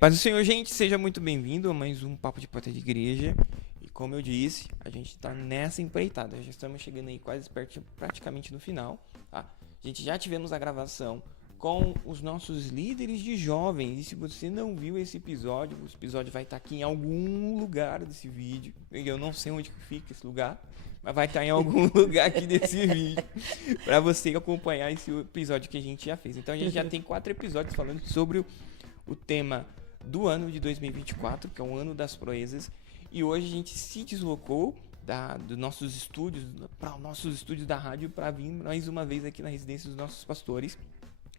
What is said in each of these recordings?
Paz do Senhor, gente, seja muito bem-vindo a mais um Papo de Porta de Igreja. E como eu disse, a gente está nessa empreitada, já estamos chegando aí quase praticamente no final, tá? A gente já tivemos a gravação com os nossos líderes de jovens. E se você não viu esse episódio, o episódio vai estar aqui em algum lugar desse vídeo. Eu não sei onde fica esse lugar, mas vai estar em algum lugar aqui desse vídeo para você acompanhar esse episódio que a gente já fez. Então a gente já tem 4 episódios falando sobre o tema do ano de 2024, que é o ano das proezas, e hoje a gente se deslocou dos nossos estúdios para os nossos estúdios da rádio para vir mais uma vez aqui na residência dos nossos pastores.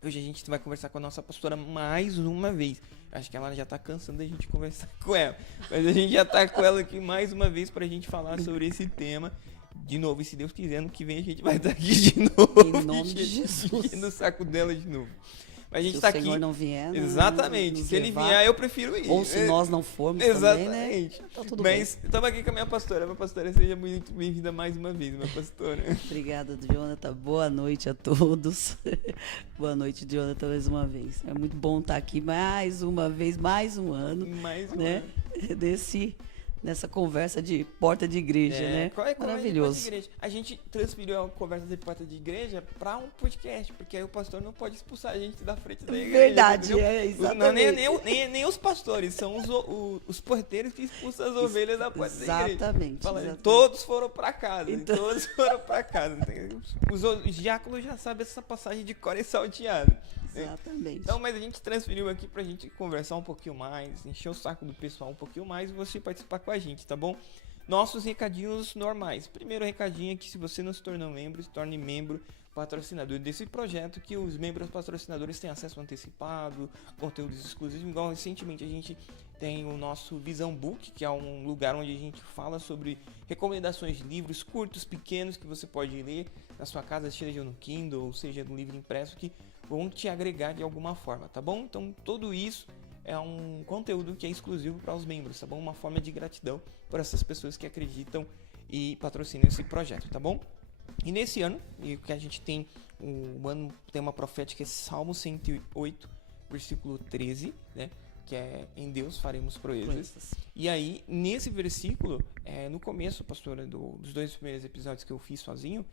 Hoje a gente vai conversar com a nossa pastora mais uma vez. Acho que ela já está cansando da gente conversar com ela, mas a gente já está com ela aqui mais uma vez para a gente falar sobre esse tema. De novo, e se Deus quiser, no que vem a gente vai estar aqui de novo. Em nome de Jesus. No saco dela de novo. Mas a gente se tá o Senhor aqui. não vier, Exatamente. Se ele vier, eu prefiro ir. Ou se nós não formos Exatamente. também, né? Tá tudo Mas estamos aqui com a minha pastora. Minha pastora, seja muito bem-vinda mais uma vez, minha pastora. Obrigada, Jonathan. Boa noite a todos. Boa noite, Jonathan, mais uma vez. É muito bom estar aqui mais uma vez, mais um ano. Mais um né? ano. Nessa conversa de porta de igreja, né? Qual é Maravilhoso. De igreja? A gente transferiu a conversa de porta de igreja para um podcast, porque aí o pastor não pode expulsar a gente da frente da igreja. Verdade, entendeu? exatamente. Não, nem os pastores, são os porteiros que expulsam as ovelhas da porta da igreja. Exatamente. Todos foram para casa. Então... Todos foram para casa. Os diáconos já sabem essa passagem de cor e salteado. Exatamente. Então, mas a gente transferiu aqui pra gente conversar um pouquinho mais, encher o saco do pessoal um pouquinho mais e você participar com a gente, tá bom? Nossos recadinhos normais. Primeiro recadinho é que se você não se tornou membro, se torne membro patrocinador desse projeto, que os membros patrocinadores têm acesso antecipado, conteúdos exclusivos. Igual recentemente a gente tem o nosso Visão Book, que é um lugar onde a gente fala sobre recomendações de livros curtos, pequenos, que você pode ler na sua casa, seja no Kindle, ou seja no livro impresso, que vão te agregar de alguma forma, tá bom? Então tudo isso é um conteúdo que é exclusivo para os membros, tá bom? Uma forma de gratidão por essas pessoas que acreditam e patrocinam esse projeto, tá bom? E nesse ano, e que a gente tem o ano tema profético é Salmo 108, versículo 13, né? Que é em Deus faremos proezas. E aí, nesse versículo, no começo, pastora, dos 2 primeiros episódios que eu fiz sozinho,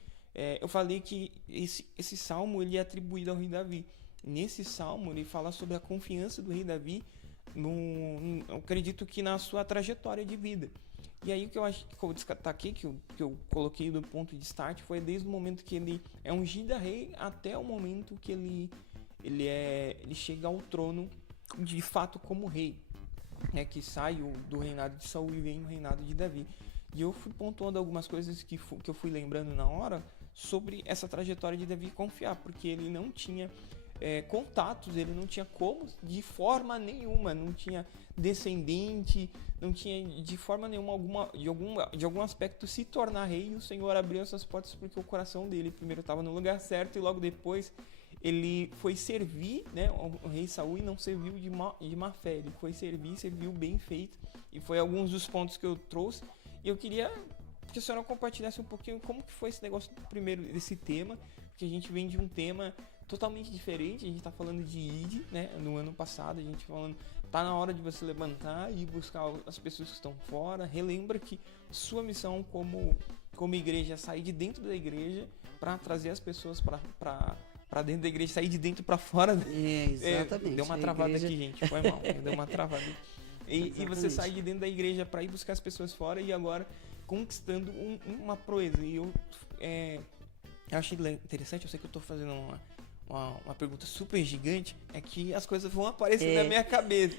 eu falei que esse salmo ele é atribuído ao rei Davi. Nesse salmo ele fala sobre a confiança do rei Davi, eu acredito que na sua trajetória de vida. E aí o que eu acho que eu destaquei, que eu coloquei do ponto de start, foi desde o momento que ele é ungido a rei até o momento que ele chega ao trono de fato como rei, né, que sai do reinado de Saul e vem o reinado de Davi. E eu fui pontuando algumas coisas que eu fui lembrando na hora sobre essa trajetória de Davi confiar, porque ele não tinha contatos, ele não tinha como, de forma nenhuma, não tinha descendente, não tinha de forma nenhuma de algum aspecto se tornar rei. E o Senhor abriu essas portas porque o coração dele primeiro estava no lugar certo e logo depois ele foi servir, né, o rei Saul, e não serviu de má fé, ele foi serviu bem feito, e foi alguns dos pontos que eu trouxe. E eu queria que a senhora compartilhasse um pouquinho como que foi esse negócio primeiro desse tema, porque a gente vem de um tema totalmente diferente. A gente tá falando de ID, né, no ano passado, a gente falando, tá na hora de você levantar e buscar as pessoas que estão fora. Relembra que sua missão como igreja é sair de dentro da igreja para trazer as pessoas para dentro da igreja, sair de dentro para fora. Exatamente. Deu uma travada aqui, gente, foi mal, deu uma travada. E você sai de dentro da igreja para ir buscar as pessoas fora e agora conquistando uma proeza. E eu achei interessante, eu sei que eu tô fazendo uma pergunta super gigante, é que as coisas vão aparecer na minha cabeça.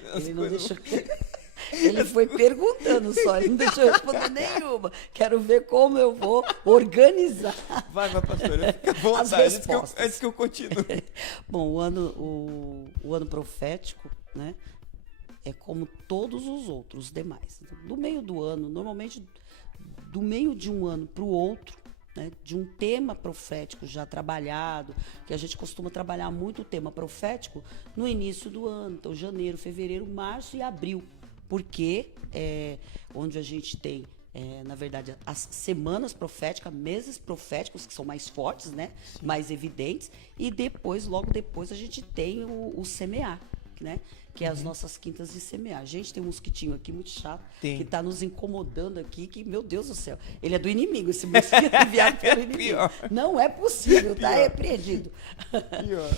Ele foi perguntando só, ele não deixou eu responder nenhuma. Quero ver como eu vou organizar. Vai, pastora, fica à vontade, antes que eu continue. Bom, o ano profético, né, é como todos os outros demais. Do meio do ano, normalmente do meio de um ano para o outro, né, de um tema profético já trabalhado, que a gente costuma trabalhar muito o tema profético no início do ano, então janeiro, fevereiro, março e abril, porque onde a gente tem, na verdade, as semanas proféticas, meses proféticos, que são mais fortes, né, mais evidentes, e depois, logo depois, a gente tem o semear, né? Que é as nossas quintas de semear. Gente, tem um mosquitinho aqui muito chato, que está nos incomodando aqui, que, meu Deus do céu, ele é do inimigo, esse mosquito enviado pelo inimigo. Pior. Não é possível, tá Pior. repreendido. Pior.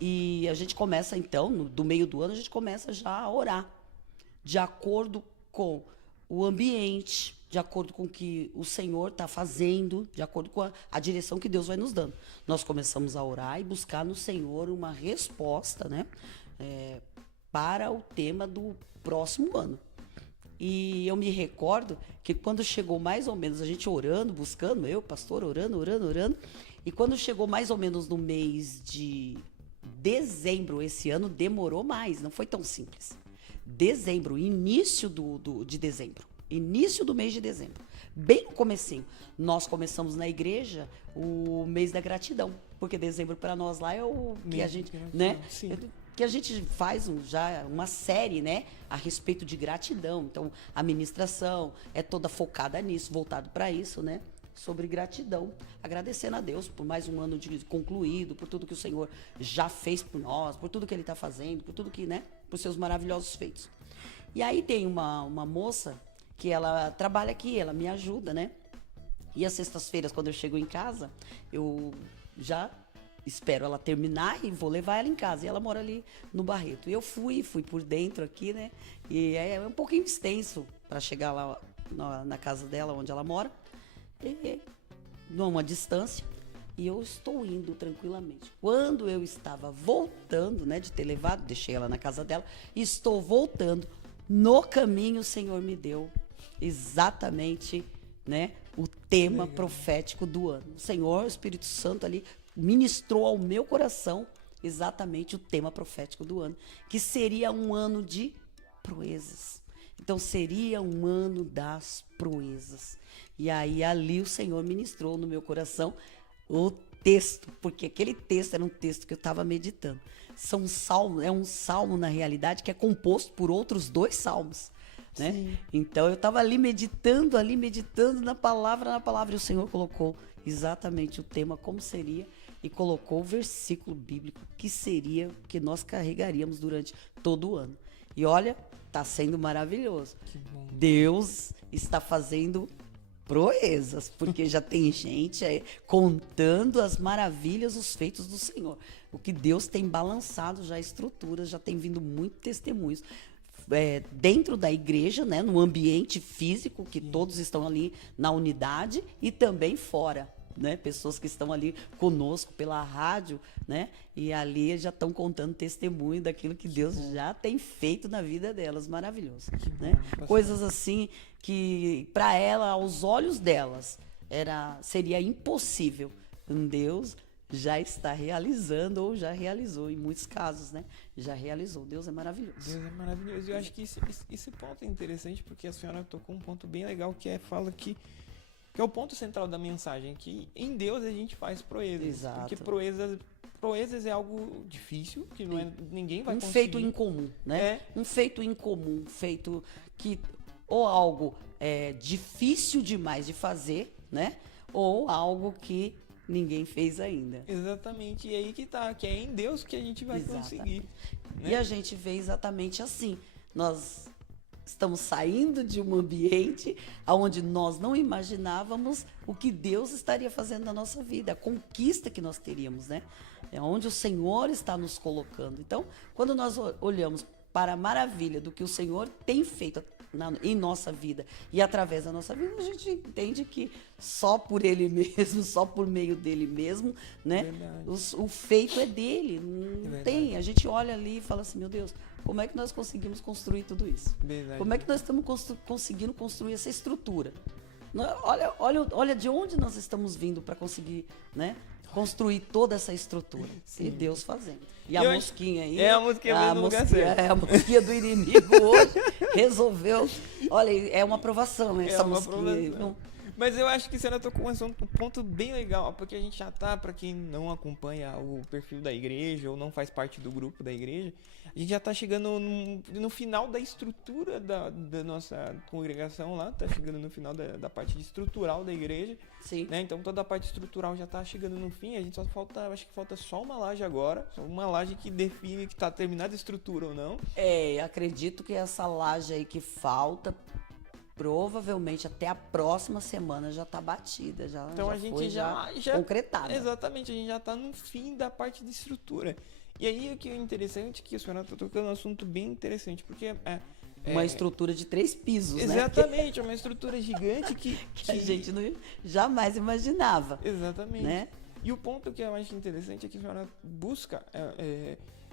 E a gente começa, então, do meio do ano, a gente começa já a orar, de acordo com o ambiente, de acordo com o que o Senhor está fazendo, de acordo com a direção que Deus vai nos dando. Nós começamos a orar e buscar no Senhor uma resposta, né, para o tema do próximo ano. E eu me recordo que quando chegou mais ou menos, a gente orando, buscando, eu, pastor, orando, e quando chegou mais ou menos no mês de dezembro, esse ano demorou mais, não foi tão simples. Dezembro, início de dezembro. Início do mês de dezembro, bem no comecinho, nós começamos na igreja o mês da gratidão, porque dezembro para nós lá é o que a gente, né, que a gente faz já uma série, né, a respeito de gratidão. Então, a ministração é toda focada nisso, voltado para isso, né, sobre gratidão, agradecendo a Deus por mais um ano concluído, por tudo que o Senhor já fez por nós, por tudo que Ele está fazendo, por tudo que, né, por seus maravilhosos feitos. E aí tem uma moça que ela trabalha aqui, ela me ajuda, né? E às sextas-feiras, quando eu chego em casa, eu já espero ela terminar e vou levar ela em casa. E ela mora ali no Barreto. E eu fui por dentro aqui, né? E é um pouquinho extenso para chegar lá na casa dela, onde ela mora. E numa distância. E eu estou indo tranquilamente. Quando eu estava voltando, né, de ter levado, deixei ela na casa dela, estou voltando. No caminho, o Senhor me deu exatamente, né, o tema profético do ano. O Senhor, o Espírito Santo ali, ministrou ao meu coração exatamente o tema profético do ano, que seria um ano de proezas. Então, seria um ano das proezas. E aí, ali, o Senhor ministrou no meu coração o texto, porque aquele texto era um texto que eu estava meditando. É um salmo, na realidade, que é composto por outros 2 salmos. Né? Então eu estava ali meditando na palavra, e o Senhor colocou exatamente o tema, como seria, e colocou o versículo bíblico que seria, que nós carregaríamos durante todo o ano. E olha, está sendo maravilhoso. Deus está fazendo proezas, porque já tem gente contando as maravilhas, os feitos do Senhor. O que Deus tem balançado já a estrutura, já tem vindo muitos testemunhos. Dentro da igreja, né, no ambiente físico, que todos estão ali na unidade, e também fora, né, pessoas que estão ali conosco pela rádio, né, e ali já estão contando testemunho daquilo que Deus já tem feito na vida delas, maravilhoso, né? Coisas assim que para ela, aos olhos delas, seria impossível. Deus já está realizando ou já realizou, em muitos casos, né? Já realizou. Deus é maravilhoso. Deus é maravilhoso. E eu acho que esse ponto é interessante, porque a senhora tocou um ponto bem legal, que fala que é o ponto central da mensagem, que em Deus a gente faz proezas. Exato. Porque proezas é algo difícil, que não é, ninguém vai conseguir. Um feito incomum, né? Um feito incomum, feito que ou algo difícil demais de fazer, né? Ou algo que ninguém fez ainda. Exatamente, e aí que tá, que é em Deus que a gente vai conseguir. Né? E a gente vê exatamente assim. Nós estamos saindo de um ambiente onde nós não imaginávamos o que Deus estaria fazendo na nossa vida, a conquista que nós teríamos, né? É onde o Senhor está nos colocando. Então, quando nós olhamos para a maravilha do que o Senhor tem feito em nossa vida e através da nossa vida, a gente entende que só por Ele mesmo, só por meio dele mesmo, né? O feito é dele, não tem. A gente olha ali e fala assim, meu Deus, como é que nós conseguimos construir tudo isso? Como é que nós estamos conseguindo construir essa estrutura? Olha de onde nós estamos vindo para conseguir, né, construir toda essa estrutura. Sim. E Deus fazendo. E a mosquinha aí. É a mosquinha do lugar certo. É a mosquinha do inimigo hoje resolveu. Olha, é uma aprovação, né? Essa mosquinha. Mas eu acho que a senhora tocou um ponto bem legal, porque a gente já tá, para quem não acompanha o perfil da igreja ou não faz parte do grupo da igreja, a gente já tá chegando no final da estrutura da nossa congregação lá, tá chegando no final da parte estrutural da igreja. Sim. Né? Então toda a parte estrutural já tá chegando no fim, a gente só falta, acho que falta só uma laje agora, só uma laje que define que tá terminada a estrutura ou não. Acredito que essa laje aí que falta, provavelmente até a próxima semana já tá batida, então já a gente foi já concretada. Exatamente, a gente já tá no fim da parte de estrutura. E aí o que é interessante é que a senhora tá tocando um assunto bem interessante, porque uma estrutura de 3 pisos, exatamente, uma estrutura gigante que a gente jamais imaginava. Exatamente. Né? E o ponto que eu acho interessante é que a senhora busca.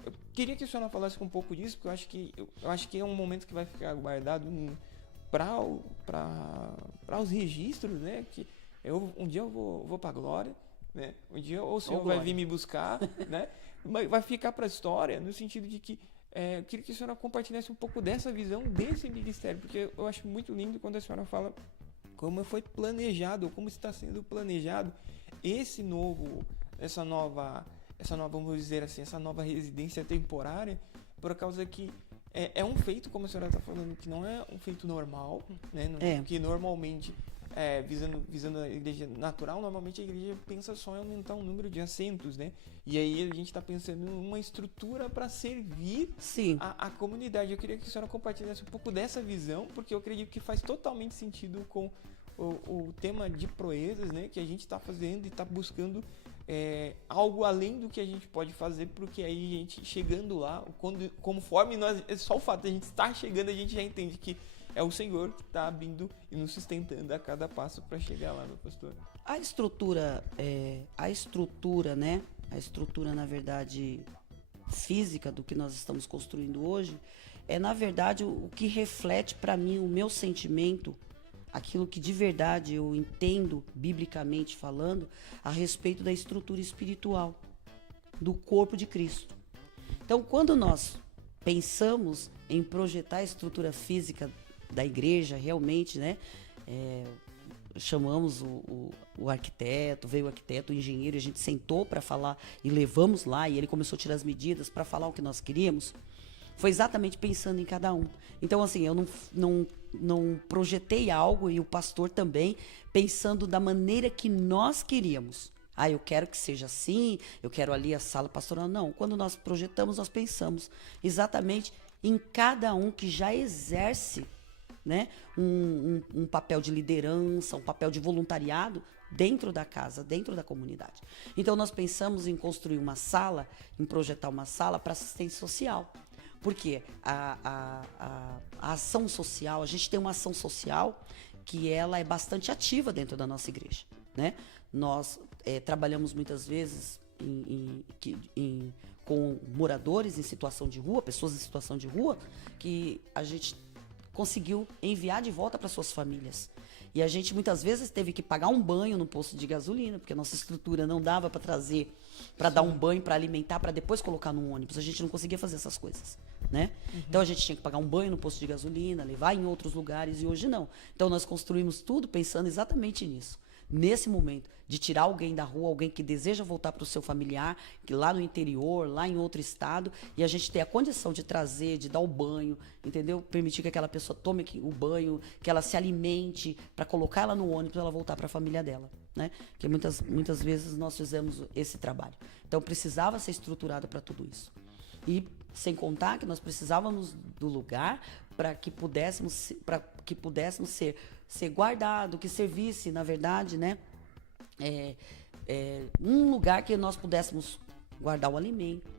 Eu queria que a senhora falasse um pouco disso, porque eu acho que é um momento que vai ficar guardado para os registros, né? Que um dia eu vou para a glória, né? Um dia o senhor vai vir me buscar, né? Vai ficar para a história, no sentido de que eu queria que a senhora compartilhasse um pouco dessa visão desse ministério, porque eu acho muito lindo quando a senhora fala como foi planejado, como está sendo planejado essa nova, vamos dizer assim, essa nova residência temporária, por causa que é um feito, como a senhora está falando, que não é um feito normal, né? Que normalmente, visando a igreja natural, normalmente a igreja pensa só em aumentar o número de assentos, né? E aí a gente está pensando em uma estrutura para servir a comunidade. Eu queria que a senhora compartilhasse um pouco dessa visão, porque eu acredito que faz totalmente sentido com o tema de proezas, né? Que a gente está fazendo e está buscando algo além do que a gente pode fazer, porque aí a gente chegando lá, conforme nós, só o fato de a gente estar chegando, a gente já entende que é o Senhor que está abrindo e nos sustentando a cada passo para chegar lá, meu pastor. A estrutura, né? A estrutura, na verdade, física do que nós estamos construindo hoje, na verdade, o que reflete para mim o meu sentimento, aquilo que de verdade eu entendo, biblicamente falando, a respeito da estrutura espiritual do corpo de Cristo. Então, quando nós pensamos em projetar a estrutura física da igreja, realmente, né? Chamamos o arquiteto, veio o arquiteto, o engenheiro, e a gente sentou para falar e levamos lá, e ele começou a tirar as medidas para falar o que nós queríamos. Foi exatamente pensando em cada um. Então, assim, eu não projetei algo, e o pastor também, pensando da maneira que nós queríamos. Eu quero que seja assim, eu quero ali a sala pastoral. Não, quando nós projetamos, nós pensamos exatamente em cada um que já exerce, né, um papel de liderança, um papel de voluntariado dentro da casa, dentro da comunidade. Então, nós pensamos em construir uma sala, em projetar uma sala para assistência social. Porque a ação social, a gente tem uma ação social que ela é bastante ativa dentro da nossa igreja, né? Nós trabalhamos muitas vezes com moradores em situação de rua, pessoas em situação de rua, que a gente conseguiu enviar de volta para suas famílias. E a gente muitas vezes teve que pagar um banho no posto de gasolina, porque a nossa estrutura não dava para trazer, para dar um banho, para alimentar, para depois colocar no ônibus. A gente não conseguia fazer essas coisas, né? Então a gente tinha que pagar um banho no posto de gasolina, levar em outros lugares, e hoje não. Então nós construímos tudo pensando exatamente nisso. Nesse momento, de tirar alguém da rua, alguém que deseja voltar para o seu familiar, que lá no interior, lá em outro estado, e a gente ter a condição de trazer, de dar o banho, entendeu? Permitir que aquela pessoa tome o banho, que ela se alimente, para colocar ela no ônibus, ela voltar para a família dela, né? Que muitas vezes nós fizemos esse trabalho. Então precisava ser estruturado para tudo isso. E sem contar que nós precisávamos do lugar para que pudéssemos ser guardado, que servisse, na verdade, né? Um lugar que nós pudéssemos guardar o alimento,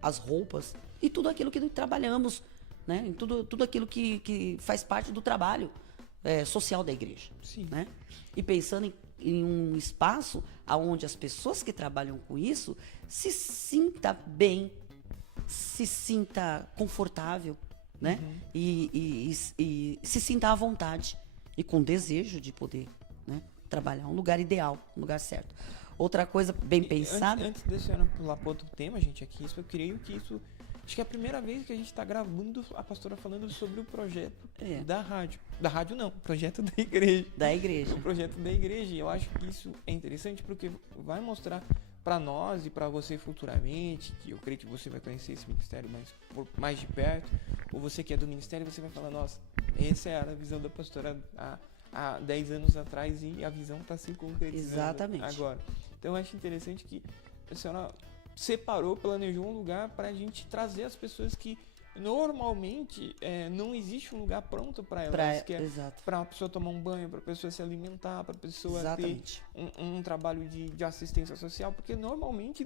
as roupas e tudo aquilo que trabalhamos, né? Em tudo aquilo que faz parte do trabalho social da igreja. Sim. Né? E pensando em um espaço onde as pessoas que trabalham com isso se sinta bem, se sinta confortável, né? E se sinta à vontade e com desejo de poder, né, trabalhar um lugar ideal, um lugar certo. Outra coisa bem pensada... Antes de a senhora pular para outro tema, gente, aqui, eu creio que isso Acho que é a primeira vez que a gente está gravando a pastora falando sobre o projeto da rádio. Da rádio não, o projeto da igreja. Da igreja. O projeto da igreja. E eu acho que isso é interessante porque vai mostrar para nós e para você futuramente, que eu creio que você vai conhecer esse ministério mais de perto, ou você que é do ministério, você vai falar, nossa, essa era a visão da pastora há 10 anos atrás e a visão está se concretizando Exatamente. agora. Então eu acho interessante que a senhora separou, planejou um lugar para a gente trazer as pessoas que normalmente não existe um lugar pronto para elas, que é para a pessoa tomar um banho, para a pessoa se alimentar, para a pessoa Exatamente. ter um trabalho de assistência social, porque normalmente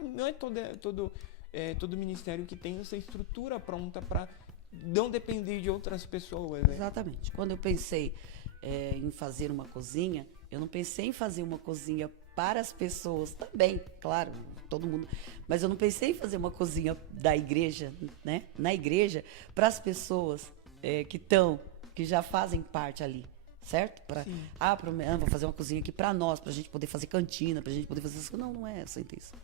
não é todo ministério que tem essa estrutura pronta para não depender de outras pessoas, né? Exatamente. Quando eu pensei em fazer uma cozinha, eu não pensei em fazer uma cozinha para as pessoas também, claro, todo mundo, mas eu não pensei em fazer uma cozinha da igreja, né? Na igreja, para as pessoas que já fazem parte ali, certo? Vou fazer uma cozinha aqui para nós, para a gente poder fazer cantina, para a gente poder fazer isso. Não é essa a intenção.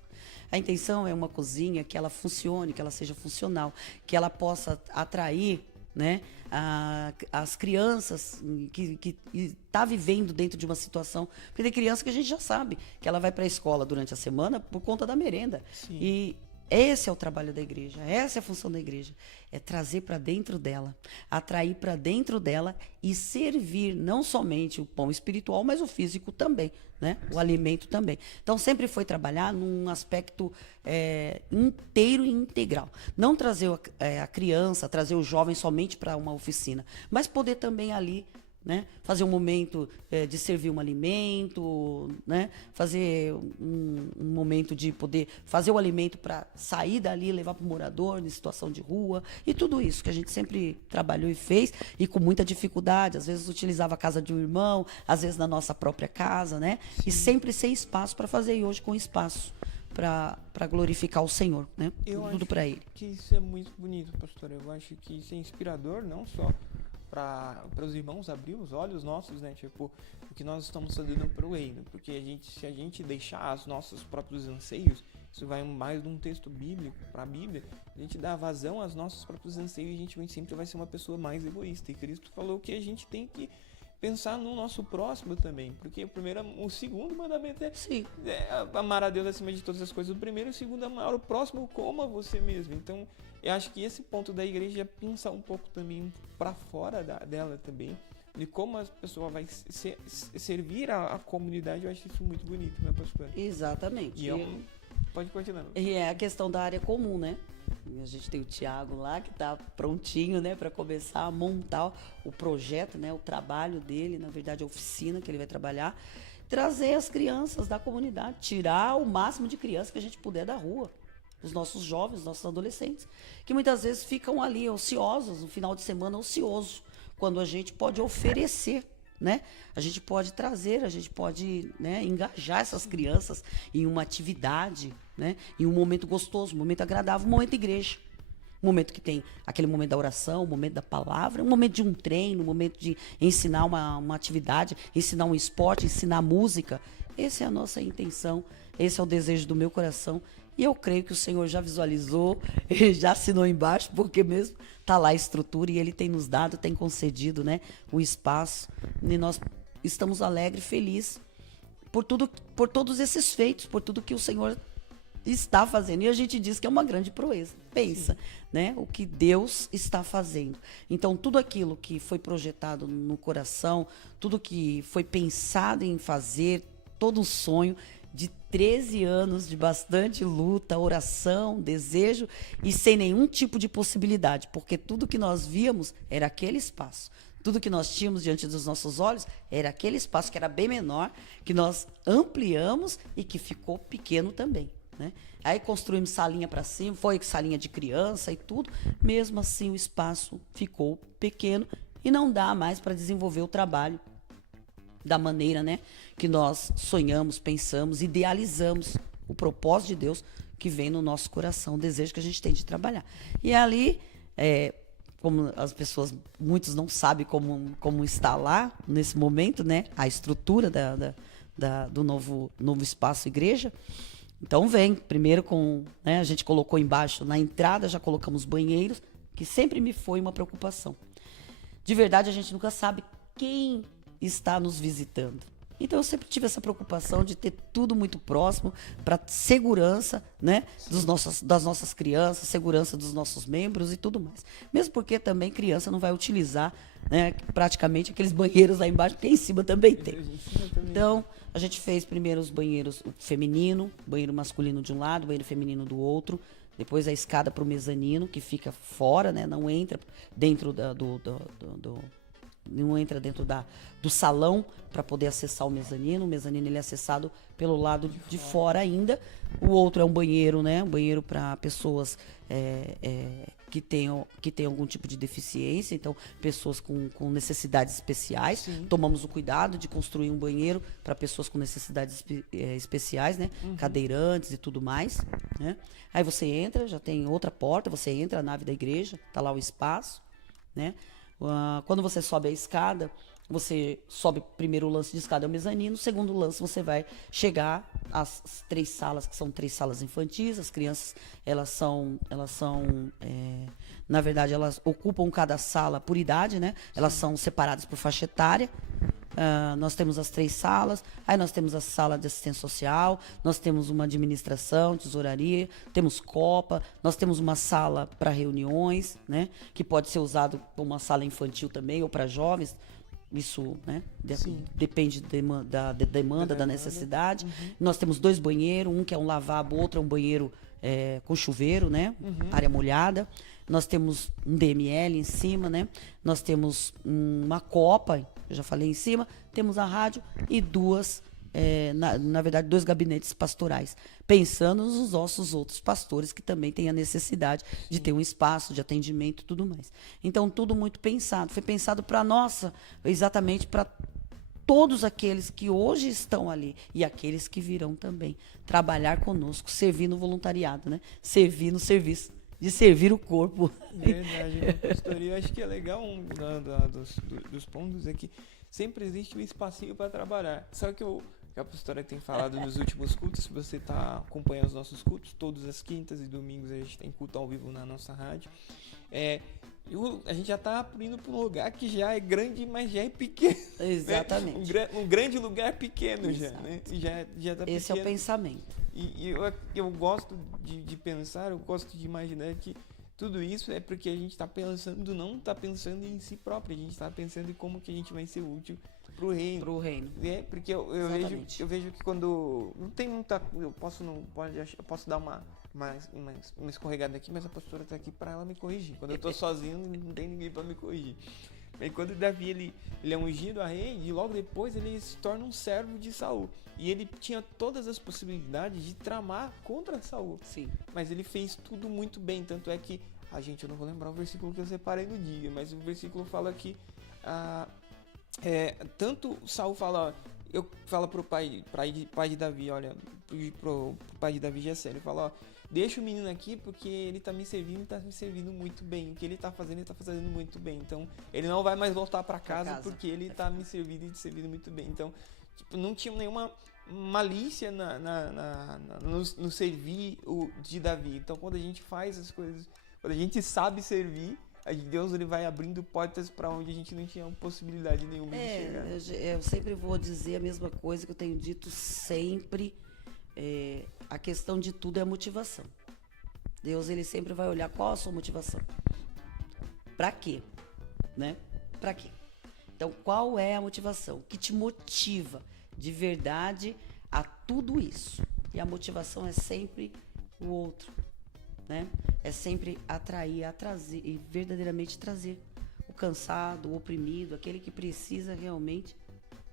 A intenção é uma cozinha que ela funcione, que ela seja funcional, que ela possa atrair, né, as crianças que está vivendo dentro de uma situação. Porque tem criança que a gente já sabe que ela vai para a escola durante a semana por conta da merenda. Sim. E esse é o trabalho da igreja, essa é a função da igreja. É trazer para dentro dela, atrair para dentro dela e servir não somente o pão espiritual, mas o físico também, né? O alimento também. Então sempre foi trabalhar num aspecto inteiro e integral. Não trazer a criança, trazer o jovem somente para uma oficina, mas poder também ali, né, fazer um momento de servir um alimento, né, fazer um momento de poder fazer o alimento para sair dali, levar para o morador em situação de rua, e tudo isso que a gente sempre trabalhou e fez, e com muita dificuldade, às vezes utilizava a casa de um irmão, às vezes na nossa própria casa, né, e sempre sem espaço para fazer, e hoje com espaço para glorificar o Senhor, né, tudo para Ele. Que isso é muito bonito, pastor. Eu acho que isso é inspirador, não só para os irmãos abrir os olhos nossos, né? Tipo, o que nós estamos fazendo para o reino. Porque se a gente deixar os nossos próprios anseios, isso vai mais de um texto bíblico, para a Bíblia, a gente dá vazão aos nossos próprios anseios e a gente sempre vai ser uma pessoa mais egoísta. E Cristo falou que a gente tem que pensar no nosso próximo também, porque o segundo mandamento é amar a Deus acima de todas as coisas. O primeiro e o segundo, amar o próximo como a você mesmo. Então, eu acho que esse ponto da igreja é pensar um pouco também para fora dela também, de como a pessoa vai servir a comunidade. Eu acho isso muito bonito, né, pastor? Exatamente. Pode continuar. E é a questão da área comum, né? A gente tem o Tiago lá que está prontinho, né, para começar a montar o projeto, né, o trabalho dele, na verdade a oficina que ele vai trabalhar, trazer as crianças da comunidade, tirar o máximo de crianças que a gente puder da rua, os nossos jovens, os nossos adolescentes, que muitas vezes ficam ali ociosos, no final de semana ocioso, quando a gente pode oferecer, né? A gente pode trazer, a gente pode, né, engajar essas crianças em uma atividade, né, em um momento gostoso, um momento agradável, um momento de igreja. Um momento que tem aquele momento da oração, um momento da palavra, um momento de um treino, um momento de ensinar uma atividade, ensinar um esporte, ensinar música. Essa é a nossa intenção, esse é o desejo do meu coração. E eu creio que o Senhor já visualizou, ele já assinou embaixo, porque mesmo está lá a estrutura e Ele tem nos dado, tem concedido, né, o espaço. E nós estamos alegres, felizes por todos esses feitos, por tudo que o Senhor está fazendo. E a gente diz que é uma grande proeza. Pensa, né, o que Deus está fazendo. Então, tudo aquilo que foi projetado no coração, tudo que foi pensado em fazer, todo um sonho de 13 anos de bastante luta, oração, desejo e sem nenhum tipo de possibilidade, porque tudo que nós víamos era aquele espaço. Tudo que nós tínhamos diante dos nossos olhos era aquele espaço que era bem menor, que nós ampliamos e que ficou pequeno também, né? Aí construímos salinha para cima, foi salinha de criança e tudo, mesmo assim o espaço ficou pequeno e não dá mais para desenvolver o trabalho da maneira, né, que nós sonhamos, pensamos, idealizamos o propósito de Deus que vem no nosso coração, o desejo que a gente tem de trabalhar. E ali, como as pessoas, muitos não sabem como está lá nesse momento, né, a estrutura do novo espaço igreja, Então vem, primeiro né, a gente colocou embaixo, na entrada já colocamos banheiros, que sempre me foi uma preocupação. De verdade, a gente nunca sabe quem está nos visitando. Então eu sempre tive essa preocupação de ter tudo muito próximo para segurança, né, das nossas crianças, segurança dos nossos membros e tudo mais. Mesmo porque também criança não vai utilizar, né, praticamente aqueles banheiros lá embaixo, porque em cima também tem. Então a gente fez primeiro os banheiros feminino, banheiro masculino de um lado, banheiro feminino do outro. Depois a escada para o mezanino, que fica fora, né, não entra dentro não entra dentro do salão para poder acessar o mezanino. O mezanino ele é acessado pelo lado de fora ainda. O outro é um banheiro, né? Um banheiro para pessoas que tenham algum tipo de deficiência, então pessoas com necessidades especiais. Sim. Tomamos o cuidado de construir um banheiro para pessoas com necessidades especiais, né? Uhum. Cadeirantes e tudo mais, né? Aí você entra, já tem outra porta, você entra, a nave da igreja, tá lá o espaço, né? Quando você sobe a escada, você sobe primeiro o lance de escada ao mezanino, segundo lance você vai chegar às 3 salas, que são 3 salas infantis. As crianças, na verdade, elas ocupam cada sala por idade, né? Elas são separadas por faixa etária. Nós temos as 3 salas, aí nós temos a sala de assistência social, nós temos uma administração, tesouraria, temos copa, nós temos uma sala para reuniões, né, que pode ser usado como uma sala infantil também, ou para jovens. Isso, né, depende da demanda, da necessidade. Uhum. Nós temos 2 banheiros, um que é um lavabo, outro é um banheiro com chuveiro, né, área molhada. Nós temos um DML em cima, né? Nós temos uma copa, eu já falei em cima. Temos a rádio e 2, na verdade, 2 gabinetes pastorais. Pensando nos nossos outros pastores que também têm a necessidade de ter um espaço de atendimento e tudo mais. Então, tudo muito pensado. Foi pensado para exatamente para todos aqueles que hoje estão ali e aqueles que virão também trabalhar conosco, servir no voluntariado, né? Servir no serviço. De servir o corpo. Verdade, pastor. E eu acho que é legal dos pontos é que sempre existe um espacinho para trabalhar. Sabe que a pastora tem falado nos últimos cultos, se você está acompanhando os nossos cultos, todas as quintas e domingos a gente tem culto ao vivo na nossa rádio. A gente já está indo para um lugar que já é grande, mas já é pequeno. Exatamente. Né? Um grande lugar pequeno. Exato. Já, né? Já tá Esse pequeno. É o pensamento. E eu gosto de pensar, eu gosto de imaginar que tudo isso é porque a gente está pensando, não está pensando em si próprio, a gente está pensando em como que a gente vai ser útil pro reino. Porque eu vejo que quando não tem muita, eu posso dar uma escorregada aqui, mas a pastora está aqui para ela me corrigir. Quando eu estou sozinho, não tem ninguém para me corrigir. Mas quando Davi ele é ungido a rei, e logo depois ele se torna um servo de Saul. E ele tinha todas as possibilidades de tramar contra Saul. Sim. Mas ele fez tudo muito bem. Tanto é que, eu não vou lembrar o versículo que eu separei no dia, mas o versículo fala que tanto Saul fala pro pai de Davi, olha, pro pai de Davi Jessé, ele fala, deixa o menino aqui porque ele tá me servindo muito bem. O que ele tá fazendo muito bem. Então, ele não vai mais voltar para casa porque ele tá me servindo muito bem. Então, não tinha nenhuma malícia no servir de Davi. Então, quando a gente faz as coisas, quando a gente sabe servir, Deus ele vai abrindo portas para onde a gente não tinha possibilidade nenhuma de chegar. Eu sempre vou dizer a mesma coisa que eu tenho dito sempre. A questão de tudo é a motivação. Deus ele sempre vai olhar qual a sua motivação. Para quê? Né? Para quê? Então, qual é a motivação? O que te motiva de verdade a tudo isso? E a motivação é sempre o outro, né? É sempre trazer e verdadeiramente trazer o cansado, o oprimido, aquele que precisa realmente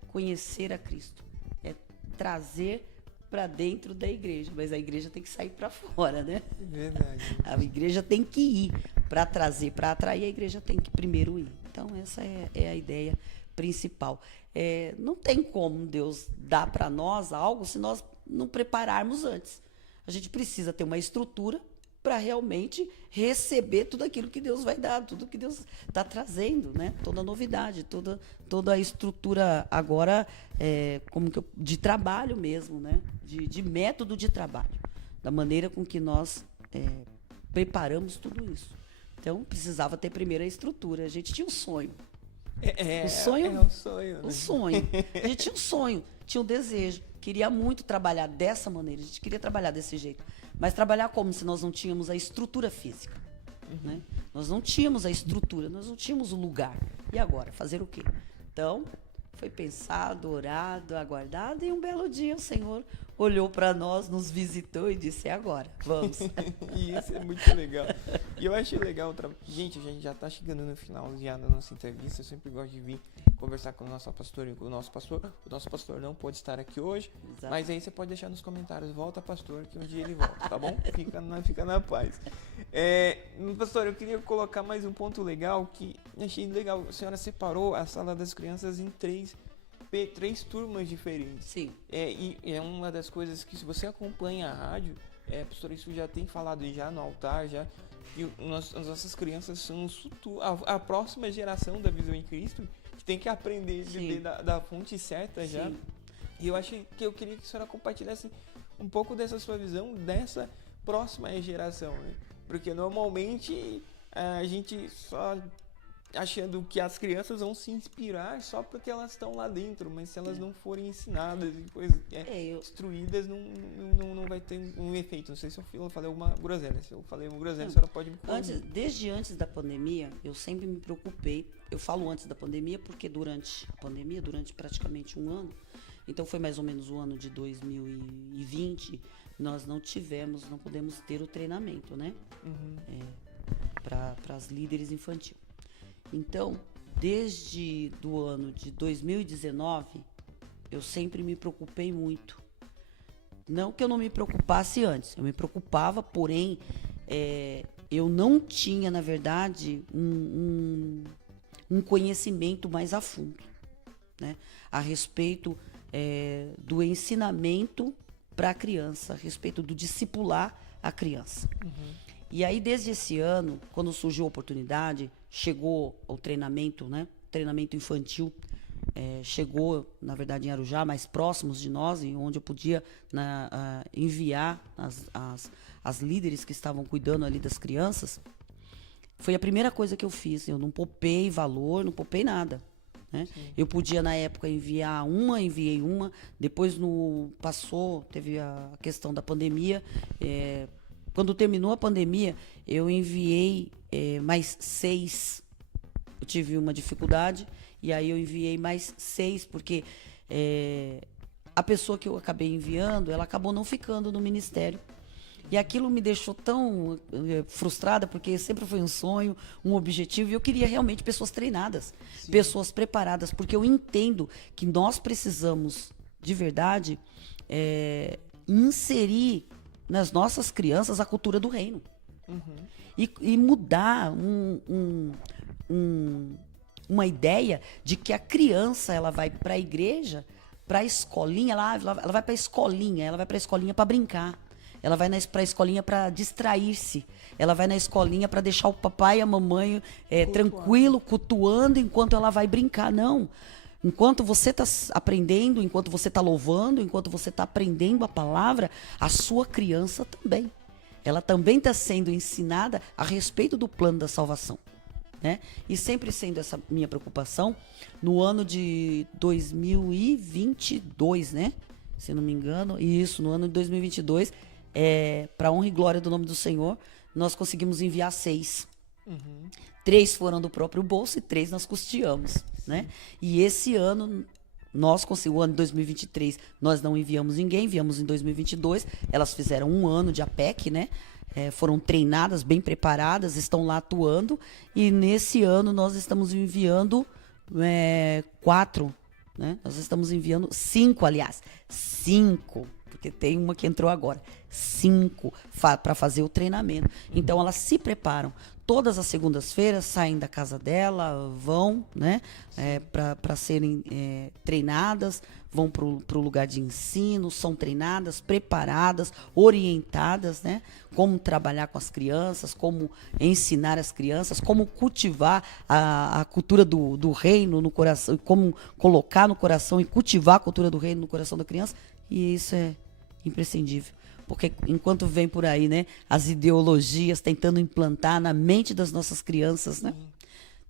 conhecer a Cristo. É trazer para dentro da igreja, mas a igreja tem que sair para fora, né? Verdade. A igreja tem que ir para trazer, para atrair, a igreja tem que primeiro ir. Então, essa é a ideia principal. Não tem como Deus dar para nós algo se nós não prepararmos antes. A gente precisa ter uma estrutura para realmente receber tudo aquilo que Deus vai dar, tudo que Deus está trazendo, né? Toda a novidade, toda a estrutura agora de trabalho mesmo, né? De método de trabalho. da maneira com que nós preparamos tudo isso. Então, precisava ter primeiro a estrutura. A gente tinha um sonho. É um sonho. Né? O sonho. A gente tinha um sonho, tinha um desejo. Queria muito trabalhar dessa maneira. A gente queria trabalhar desse jeito. Mas trabalhar como se nós não tínhamos a estrutura física. Né? Nós não tínhamos a estrutura, nós não tínhamos o lugar. E agora? Fazer o quê? Então, foi pensado, orado, aguardado, e um belo dia o Senhor olhou para nós, nos visitou e disse: é agora, vamos. E isso é muito legal. E eu achei legal. Gente, a gente já está chegando no final já da nossa entrevista. Eu sempre gosto de vir conversar com o nosso pastor e com o nosso pastor. O nosso pastor não pode estar aqui hoje, Exato. mas aí você pode deixar nos comentários: volta, pastor, que um dia ele volta, tá bom? Fica na paz. Pastor, eu queria colocar mais um ponto legal que achei legal. A senhora separou a sala das crianças em três turmas diferentes. Sim. E é uma das coisas que, se você acompanha a rádio, pastor, isso já tem falado já no altar, já que as nossas crianças são a próxima geração da Visão em Cristo, que tem que aprender a beber da fonte certa. Sim. Já. E eu queria que a senhora compartilhasse um pouco dessa sua visão dessa próxima geração, né? Porque normalmente a gente só achando que as crianças vão se inspirar só porque elas estão lá dentro, mas se elas não forem ensinadas e depois instruídas, não vai ter um efeito. Não sei se eu falei alguma groselha. Se eu falei uma groselha, a senhora pode me corrigir. Desde antes da pandemia, eu sempre me preocupei. Eu falo antes da pandemia porque durante a pandemia, durante praticamente um ano, então foi mais ou menos o ano de 2020, nós não pudemos ter o treinamento, né? Para as líderes infantis. Então, desde do ano de 2019, eu sempre me preocupei muito. Não que eu não me preocupasse antes, eu me preocupava, porém, eu não tinha, na verdade, um conhecimento mais a fundo, né? A respeito do ensinamento para a criança, a respeito do discipular a criança. E aí, desde esse ano, quando surgiu a oportunidade, chegou o treinamento, né? Treinamento infantil, chegou, na verdade, em Arujá, mais próximos de nós, e onde eu podia enviar as líderes que estavam cuidando ali das crianças. Foi a primeira coisa que eu fiz. Eu não poupei valor, não poupei nada. Né? Eu podia, na época, enviei uma. Depois, teve a questão da pandemia. Quando terminou a pandemia, eu enviei mais 6. Eu tive uma dificuldade, e aí eu enviei mais 6, porque a pessoa que eu acabei enviando, ela acabou não ficando no ministério. E aquilo me deixou tão frustrada, porque sempre foi um sonho, um objetivo, e eu queria realmente pessoas treinadas, pessoas preparadas, porque eu entendo que nós precisamos, de verdade, inserir nas nossas crianças a cultura do reino. E mudar uma ideia de que a criança ela vai para a igreja, para a escolinha, ela vai para a escolinha para brincar. Ela vai para a escolinha para distrair-se. Ela vai na escolinha para deixar o papai e a mamãe tranquilo, cultuando, enquanto ela vai brincar. Não. Enquanto você está aprendendo, enquanto você está louvando, enquanto você está aprendendo a palavra, a sua criança também. Ela também está sendo ensinada a respeito do plano da salvação. Né? E sempre sendo essa minha preocupação, no ano de 2022, né? Se não me engano, no ano de 2022, para honra e glória do nome do Senhor, nós conseguimos enviar 6. 3 foram do próprio bolso e 3 nós custeamos, né? E esse ano, o ano de 2023, nós não enviamos ninguém, enviamos em 2022. Elas fizeram um ano de APEC, né? Foram treinadas, bem preparadas, estão lá atuando. E nesse ano nós estamos enviando 4, né? Nós estamos enviando 5, aliás. 5, porque tem uma que entrou agora. 5 para fazer o treinamento. Então elas se preparam. Todas as segundas-feiras saem da casa dela, vão, né, para serem treinadas, vão para o lugar de ensino, são treinadas, preparadas, orientadas, né, como trabalhar com as crianças, como ensinar as crianças, como cultivar a cultura do reino no coração, como colocar no coração e cultivar a cultura do reino no coração da criança. E isso é imprescindível. porque enquanto vem por aí, né, as ideologias tentando implantar na mente das nossas crianças, né?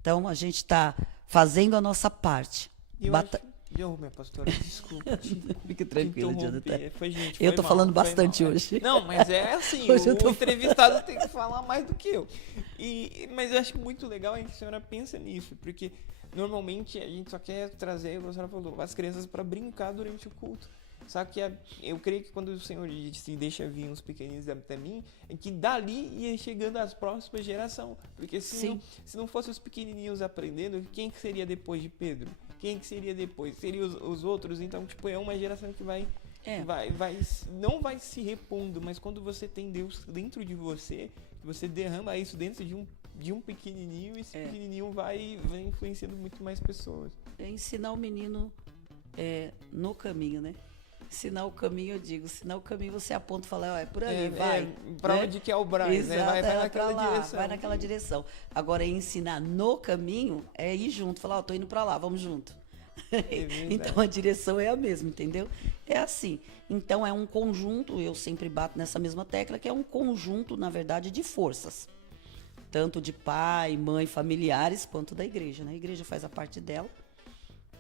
Então, a gente está fazendo a nossa parte. E eu acho... minha pastora, desculpa. Fique tranquilo, Jonathan. Eu tô falando bastante hoje. Não, mas é assim, Hoje o entrevistado tem que falar mais do que eu. Mas eu acho muito legal que a senhora pensa nisso, porque normalmente a gente só quer trazer, como a senhora falou, as crianças para brincar durante o culto. Só que eu creio que quando o Senhor se deixa vir uns pequeninos até mim, é que dali ia chegando as próximas gerações. Porque se não fosse os pequenininhos aprendendo, quem que seria depois de Pedro? Quem que seria depois? Seriam os outros? Então, tipo, é uma geração que não vai se repondo, mas quando você tem Deus dentro de você, você derrama isso dentro de um pequenininho, e esse pequenininho vai influenciando muito mais pessoas. É ensinar o menino no caminho, né? Ensinar o caminho, eu digo, ensinar o caminho você aponta e fala, é por ali, vai. Pra onde que é o Braz, né? Vai naquela direção. Vai naquela direção. Agora, ensinar no caminho é ir junto, falar, tô indo pra lá, vamos junto. Então, a direção é a mesma, entendeu? É assim. Então, é um conjunto, eu sempre bato nessa mesma tecla, que é um conjunto, na verdade, de forças. Tanto de pai, mãe, familiares, quanto da igreja, né? A igreja faz a parte dela.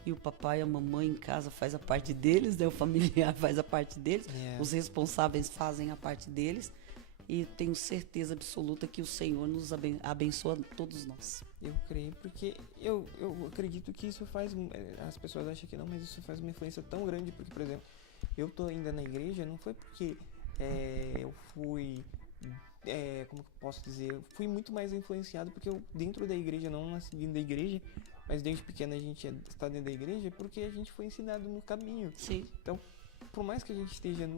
E o papai e a mamãe em casa faz a parte deles, né? O familiar faz a parte deles, os responsáveis fazem a parte deles. E tenho certeza absoluta que o Senhor nos abençoa todos nós. Eu creio, porque eu acredito que isso faz... As pessoas acham que não, mas isso faz uma influência tão grande, porque, por exemplo, eu tô ainda na igreja, não foi porque eu fui... como eu posso dizer? Eu fui muito mais influenciado porque eu, dentro da igreja, não nasci dentro da igreja, mas desde pequeno a gente está dentro da igreja porque a gente foi ensinado no caminho. Sim. Então, por mais que a gente esteja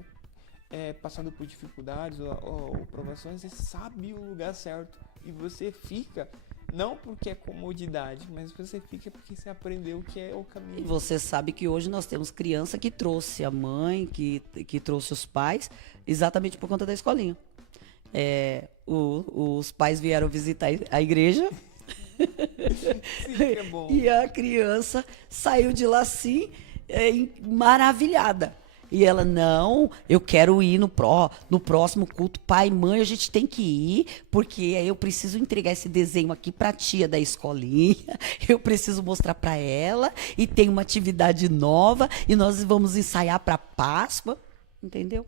passando por dificuldades ou provações, você sabe o lugar certo. E você fica, não porque é comodidade, mas você fica porque você aprendeu o que é o caminho. E você sabe que hoje nós temos criança que trouxe a mãe, que trouxe os pais, exatamente por conta da escolinha. Os pais vieram visitar a igreja. Sim, que é bom. E a criança saiu de lá assim, maravilhada. E ela, não, eu quero ir no próximo culto. Pai, mãe, a gente tem que ir, porque eu preciso entregar esse desenho aqui pra tia da escolinha. Eu preciso mostrar pra ela. E tem uma atividade nova. E nós vamos ensaiar pra Páscoa. Entendeu?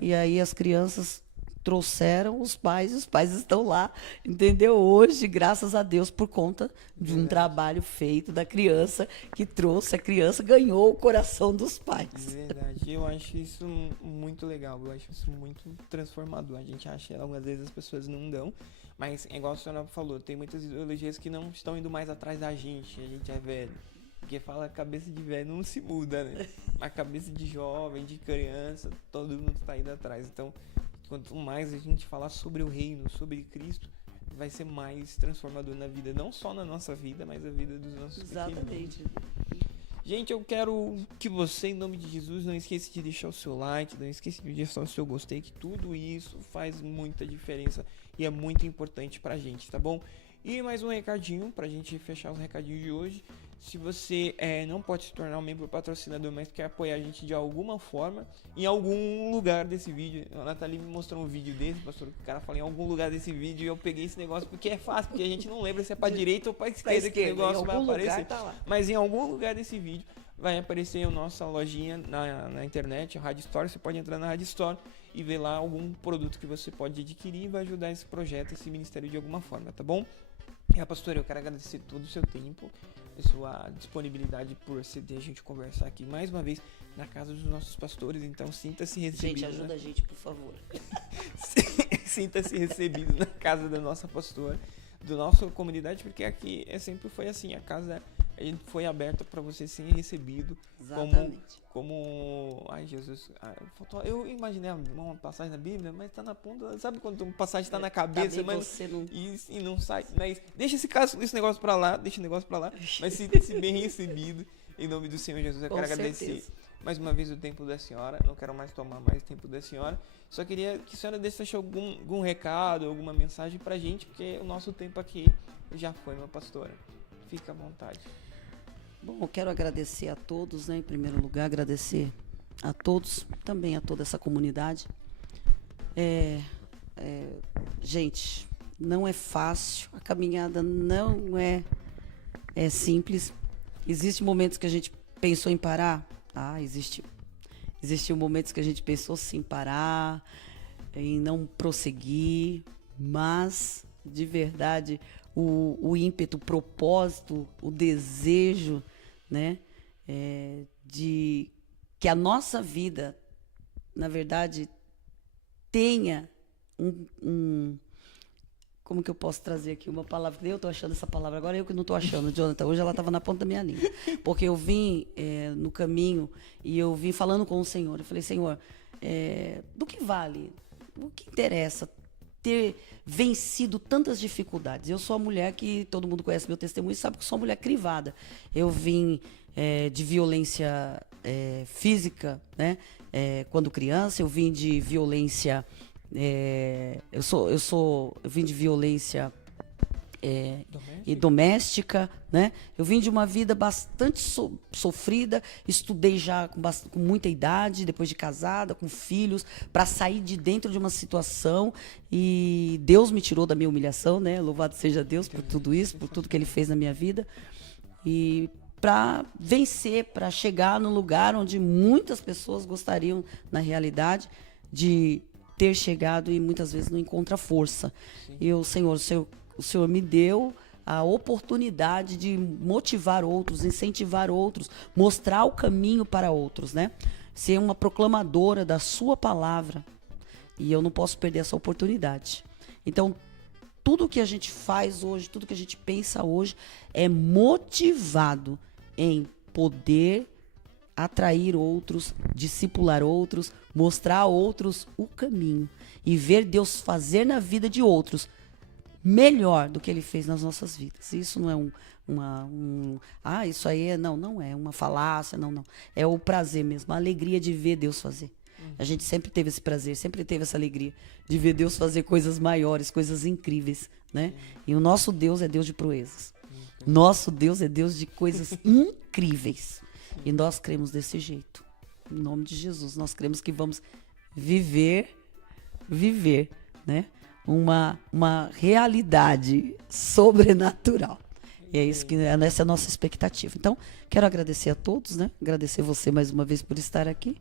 E aí as crianças trouxeram os pais estão lá, entendeu? Hoje, graças a Deus, por conta de um trabalho feito da criança, que trouxe a criança, ganhou o coração dos pais. Verdade, eu acho isso muito legal, eu acho isso muito transformador. A gente acha que algumas vezes as pessoas não dão, mas igual a senhora falou, tem muitas ideologias que não estão indo mais atrás da gente, a gente é velho. Porque fala, a cabeça de velho não se muda, né? A cabeça de jovem, de criança, todo mundo tá indo atrás. Então, quanto mais a gente falar sobre o reino, sobre Cristo, vai ser mais transformador na vida, não só na nossa vida, mas na vida dos nossos Exatamente. Gente, eu quero que você, em nome de Jesus, não esqueça de deixar o seu like, não esqueça de deixar o seu gostei, que tudo isso faz muita diferença e é muito importante pra gente, tá bom? E mais um recadinho, pra gente fechar os recadinhos de hoje. Se você não pode se tornar um membro patrocinador, mas quer apoiar a gente de alguma forma, em algum lugar desse vídeo, a Nathalie me mostrou um vídeo desse, pastor, que o cara falou em algum lugar desse vídeo, e eu peguei esse negócio, porque é fácil, porque a gente não lembra se é pra direita ou pra esquerda que o negócio vai aparecer. Tá, mas em algum lugar desse vídeo vai aparecer a nossa lojinha na internet, a Rádio Store. Você pode entrar na Rádio Store e ver lá algum produto que você pode adquirir e vai ajudar esse projeto, esse ministério de alguma forma, tá bom? Pastor, eu quero agradecer todo o seu tempo, a sua disponibilidade por ceder a gente conversar aqui mais uma vez na casa dos nossos pastores. Então sinta-se recebido. Gente, ajuda a gente, por favor. Sinta-se recebido na casa da nossa pastora, da nossa comunidade, porque aqui sempre foi assim, a casa a gente foi aberta para você ser recebido. Exatamente. Ai, Jesus, eu imaginei uma passagem na Bíblia, mas tá na ponta, sabe quando uma passagem tá na cabeça, mas e não sai, mas deixa esse negócio para lá, mas sinta-se bem recebido, em nome do Senhor Jesus. Eu quero agradecer mais uma vez o tempo da senhora, não quero mais tomar mais tempo da senhora, só queria que a senhora deixasse algum recado, alguma mensagem pra gente, porque o nosso tempo aqui já foi, minha pastora. Fica à vontade. Bom, eu quero agradecer a todos, né? Em primeiro lugar, agradecer a todos, também a toda essa comunidade, Gente, não é fácil, a caminhada não é simples. Existem momentos que a gente pensou em parar? Existiu. Existiam momentos que a gente pensou sim parar, em não prosseguir, mas, de verdade, o ímpeto, o propósito, o desejo, né, de que a nossa vida, na verdade, tenha como que eu posso trazer aqui uma palavra? Eu estou achando essa palavra, agora eu que não estou achando, Jonathan. Hoje ela estava na ponta da minha língua. Porque eu vim no caminho e eu vim falando com o Senhor. Eu falei, Senhor, do que vale? O que interessa ter vencido tantas dificuldades? Eu sou a mulher que todo mundo conhece meu testemunho e sabe que eu sou uma mulher crivada. Eu vim de violência física, né? Quando criança, eu vim de violência... eu vim de violência doméstica, né? Eu vim de uma vida bastante sofrida, estudei já com muita idade, depois de casada, com filhos, para sair de dentro de uma situação, e Deus me tirou da minha humilhação, né? Louvado seja Deus por tudo isso, por tudo que Ele fez na minha vida, e para vencer, para chegar no lugar onde muitas pessoas gostariam, na realidade, de ter chegado e muitas vezes não encontra força. Sim. E o Senhor me deu a oportunidade de motivar outros, incentivar outros, mostrar o caminho para outros, né? Ser uma proclamadora da sua palavra. E eu não posso perder essa oportunidade. Então, tudo que a gente faz hoje, tudo que a gente pensa hoje é motivado em poder atrair outros, discipular outros, mostrar a outros o caminho e ver Deus fazer na vida de outros melhor do que Ele fez nas nossas vidas. Isso não é isso aí não é uma falácia, não. É o prazer mesmo, a alegria de ver Deus fazer. A gente sempre teve esse prazer, sempre teve essa alegria de ver Deus fazer coisas maiores, coisas incríveis, né? E o nosso Deus é Deus de proezas. Nosso Deus é Deus de coisas incríveis. E nós cremos desse jeito. Em nome de Jesus, nós cremos que vamos viver, né? Uma realidade sobrenatural. E é isso essa é a nossa expectativa. Então, quero agradecer a todos, né? Agradecer você mais uma vez por estar aqui,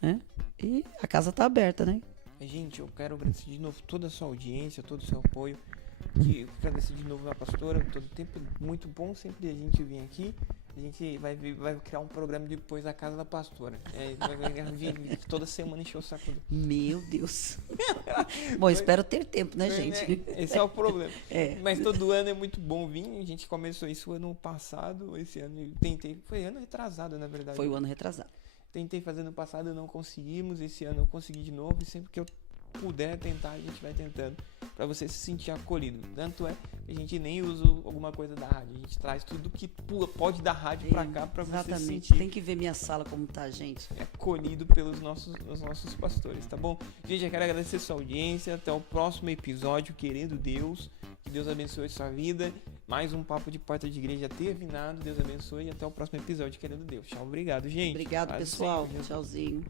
né? E a casa está aberta, né? Gente, eu quero agradecer de novo toda a sua audiência, todo o seu apoio. Agradecer de novo a pastora, todo o tempo, muito bom sempre a gente vir aqui. A gente vai criar um programa depois da casa da pastora. Vai vir toda semana encher o saco do... Meu Deus. Bom, espero ter tempo, né, gente? Esse é o problema. Mas todo ano é muito bom vir. A gente começou isso ano passado. Esse ano eu tentei. Foi ano retrasado, na verdade. Foi o ano retrasado. Tentei fazer no passado, não conseguimos. Esse ano eu consegui de novo. E sempre que eu puder tentar, a gente vai tentando, para você se sentir acolhido. Tanto é que a gente nem usa alguma coisa da rádio, a gente traz tudo que pode da rádio para cá, para você se sentir. Tem que ver minha sala como tá, gente. Acolhido pelos nossos pastores, tá bom? Gente, eu quero agradecer sua audiência. Até o próximo episódio, querendo Deus. Que Deus abençoe sua vida. Mais um Papo de Porta de Igreja terminado. Deus abençoe e até o próximo episódio, querendo Deus. Tchau, obrigado, gente. Obrigado, pessoal. Tchauzinho.